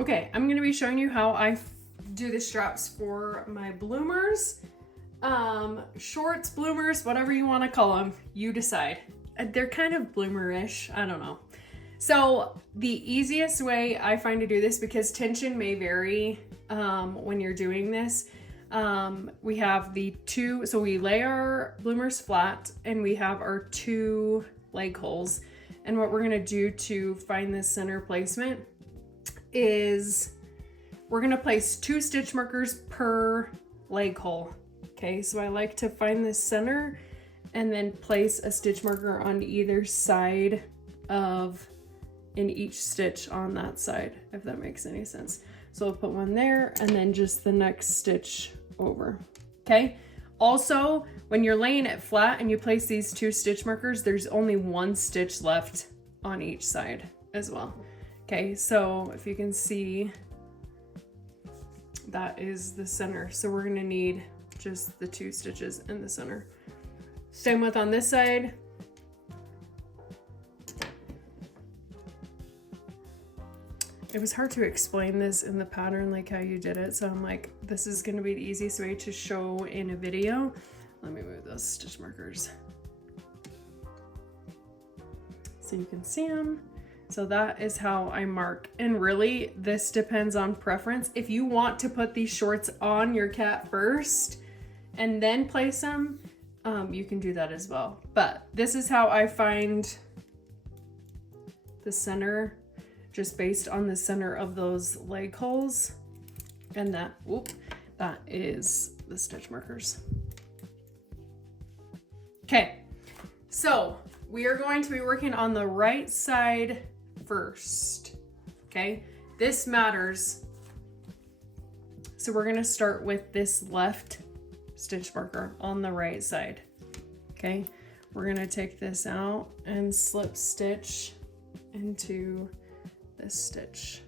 Okay, I'm gonna be showing you how I do the straps for my bloomers, shorts, bloomers, whatever you want to call them, you decide. They're kind of bloomerish, I don't know. So the easiest way I find to do this, because tension may vary when you're doing this, we have the two, so we lay our bloomers flat and we have our two leg holes. And what we're gonna do to find this center placement is we're gonna place 2 stitch markers per leg hole. Okay, so I like to find the center and then place a stitch marker on either side of in each stitch on that side, if that makes any sense. So I'll put one there and then just the next stitch over. Okay, also when you're laying it flat and you place these 2 stitch markers, there's only 1 stitch left on each side as well. Okay, so if you can see, that is the center. So we're gonna need just the 2 stitches in the center. Same with on this side. It was hard to explain this in the pattern like how you did it, so I'm like, this is gonna be the easiest way to show in a video. Let me move those stitch markers so you can see them. So that is how I mark. And really, this depends on preference. If you want to put these shorts on your cat first and then place them, you can do that as well. But this is how I find the center, just based on the center of those leg holes. And that, that is the stitch markers. Okay, so we are going to be working on the right side first. Okay, this matters. So we're gonna start with this left stitch marker on the right side. Okay, we're gonna take this out and slip stitch into this stitch.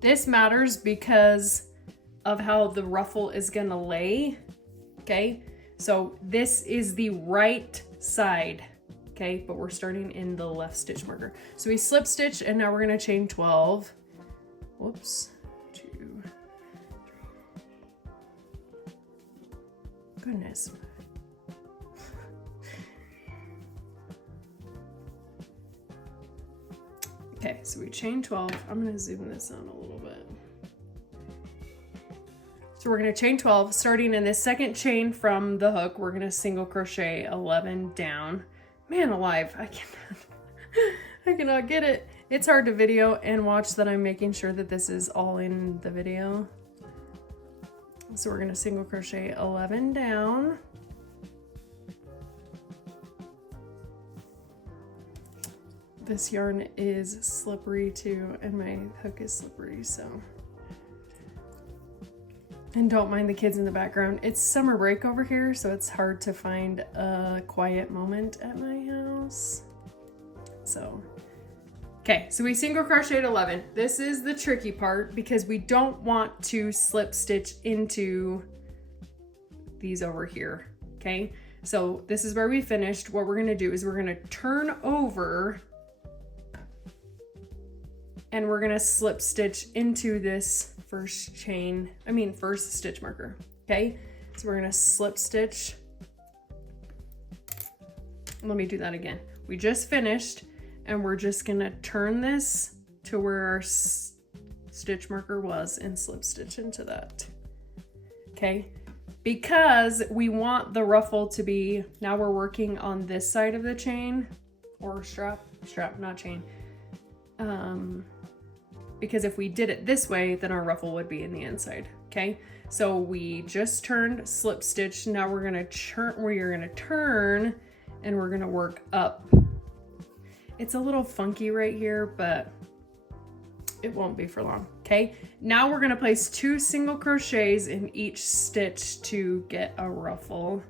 This matters because of how the ruffle is gonna lay. Okay, so this is the right side. Okay, but we're starting in the left stitch marker. So we slip stitch and now we're gonna chain 12. Whoops, 2, 3. Goodness. Okay, so we chain 12. I'm gonna zoom this out a little bit. So we're gonna chain 12, starting in this second chain from the hook, we're gonna single crochet 11 down. Man alive, I cannot get it. It's hard to video and watch that I'm making sure that this is all in the video. So we're gonna single crochet 11 down. This yarn is slippery too, and my hook is slippery, so. And don't mind the kids in the background. It's summer break over here, so it's hard to find a quiet moment at my house. So, okay, so we single crocheted 11. This is the tricky part because we don't want to slip stitch into these over here, okay? So this is where we finished. What we're gonna do is we're gonna turn over and we're gonna slip stitch into this first stitch marker, okay? So we're gonna slip stitch. Let me do that again. We just finished and we're just gonna turn this to where our stitch marker was and slip stitch into that, okay? Because we want the ruffle to be, now we're working on this side of the chain, or strap, not chain. Because if we did it this way, then our ruffle would be in the inside, okay? So we just turned, slip stitch. Now we're gonna turn and we're gonna work up. It's a little funky right here, but it won't be for long, okay? Now we're gonna place 2 single crochets in each stitch to get a ruffle.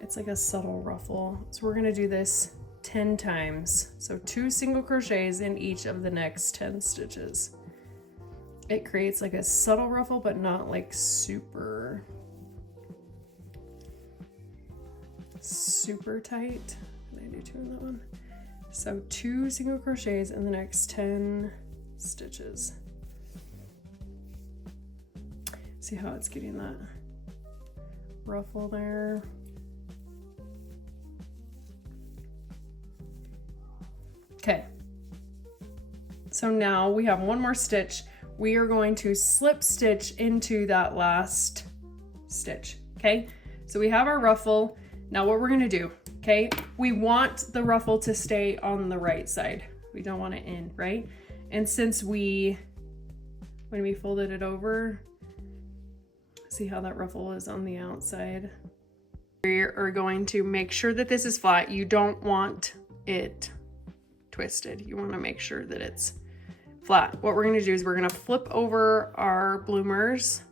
It's like a subtle ruffle. So we're gonna do this 10 times. So 2 single crochets in each of the next 10 stitches. It creates like a subtle ruffle, but not like super tight. Did I do 2 in that one? So 2 single crochets in the next 10 stitches. See how it's getting that ruffle there. Okay. So now we have one more stitch. We are going to slip stitch into that last stitch, okay? So we have our ruffle. Now what we're gonna do, okay? We want the ruffle to stay on the right side. We don't want it in, right? And since when we folded it over, see how that ruffle is on the outside? We are going to make sure that this is flat. You don't want it twisted. You wanna make sure that it's flat. What we're gonna do is we're gonna flip over our bloomers,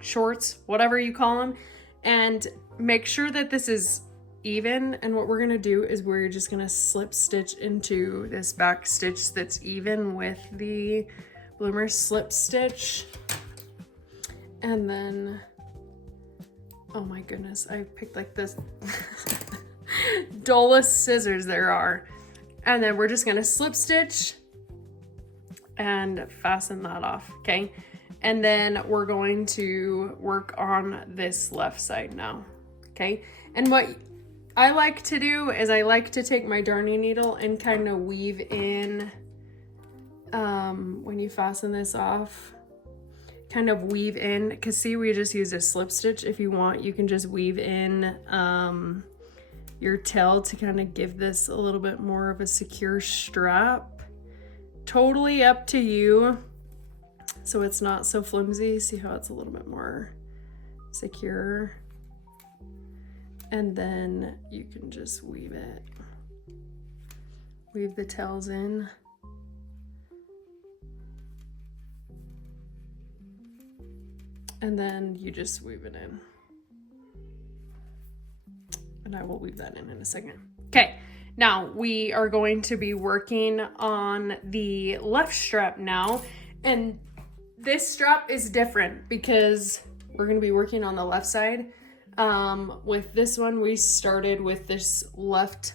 shorts, whatever you call them, and make sure that this is even. And what we're gonna do is we're just gonna slip stitch into this back stitch that's even with the bloomer, slip stitch. And then, oh my goodness, I picked like this dullest scissors there are. And then we're just gonna slip stitch and fasten that off, okay? And then we're going to work on this left side now, okay? And what I like to do is I like to take my darning needle and kind of weave in, when you fasten this off, kind of weave in, because see, we just use a slip stitch. If you want, you can just weave in your tail to kind of give this a little bit more of a secure strap. Totally up to you, so it's not so flimsy. See how it's a little bit more secure? And then you can just weave it. Weave the tails in. And then you just weave it in. And I will weave that in a second. Okay. Now we are going to be working on the left strap now, and this strap is different because we're going to be working on the left side. With this one, we started with this left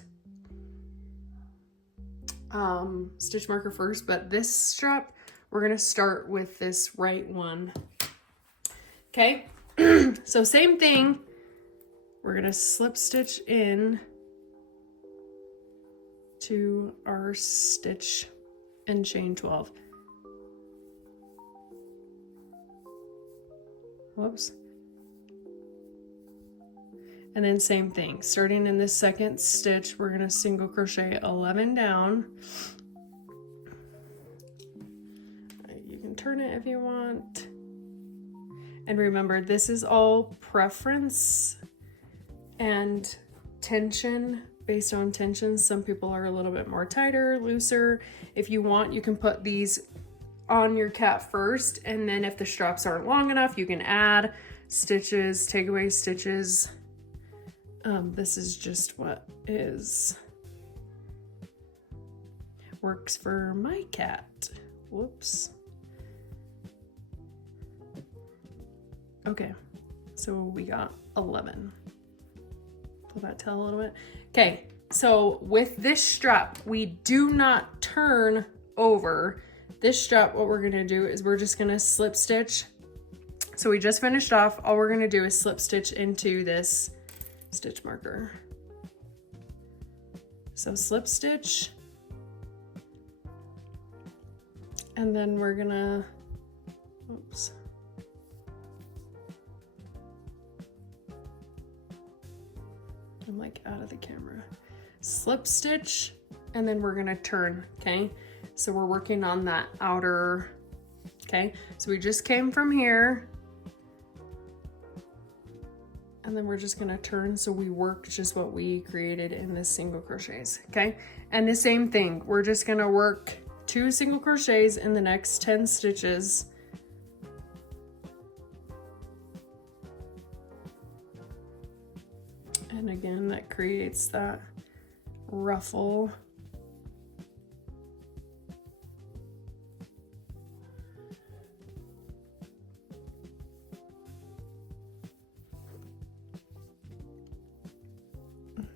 stitch marker first, but this strap, we're going to start with this right one. Okay, so same thing. We're going to slip stitch in to our stitch and chain 12. Whoops. And then same thing, starting in this second stitch, we're gonna single crochet 11 down. You can turn it if you want. And remember, this is all preference and tension. Based on tension, some people are a little bit more tighter, looser. If you want, you can put these on your cat first, and then if the straps aren't long enough, you can add stitches, take away stitches. This is just what works for my cat. Whoops. Okay, so we got 11. Pull that tail a little bit. Okay, so with this strap, we do not turn over. This strap, what we're gonna do is we're just gonna slip stitch. So we just finished off. All we're gonna do is slip stitch into this stitch marker. So slip stitch. And then we're gonna, oops. I'm like out of the camera. Slip stitch, and then we're gonna turn, okay? So we're working on that outer, okay? So we just came from here, and then we're just gonna turn, so we work just what we created in the single crochets, okay? And the same thing, we're just gonna work 2 single crochets in the next 10 stitches. And again, that creates that ruffle.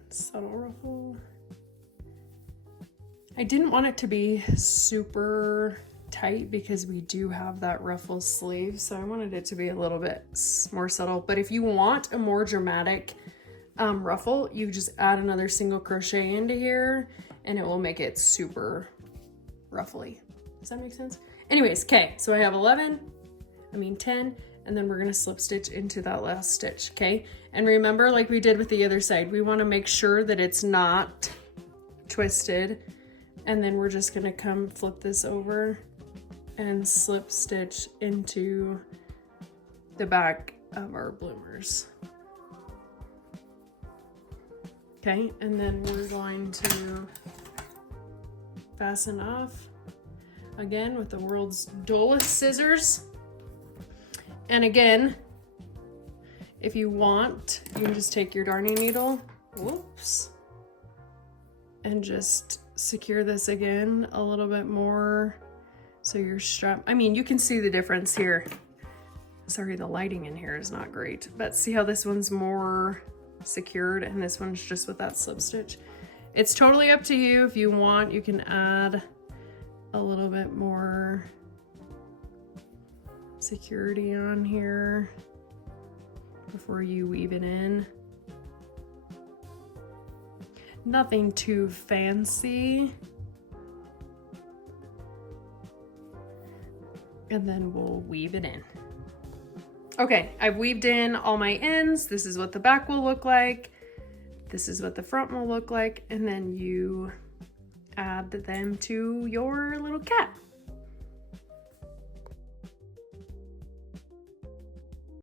Subtle ruffle. I didn't want it to be super tight because we do have that ruffle sleeve. So I wanted it to be a little bit more subtle. But if you want a more dramatic ruffle, you just add another single crochet into here and it will make it super ruffly. Does that make sense? Anyways, okay, so I have 10, and then we're gonna slip stitch into that last stitch, okay? And remember, like we did with the other side, we wanna make sure that it's not twisted, and then we're just gonna come flip this over and slip stitch into the back of our bloomers. Okay, and then we're going to fasten off again with the world's dullest scissors. And again, if you want, you can just take your darning needle, whoops, and just secure this again a little bit more so your strap, I mean, you can see the difference here. Sorry, the lighting in here is not great, but see how this one's more secured and this one's just with that slip stitch. It's totally up to you. If you want, you can add a little bit more security on here before you weave it in. Nothing too fancy. And then we'll weave it in. Okay, I've weaved in all my ends. This is what the back will look like. This is what the front will look like. And then you add them to your little cat.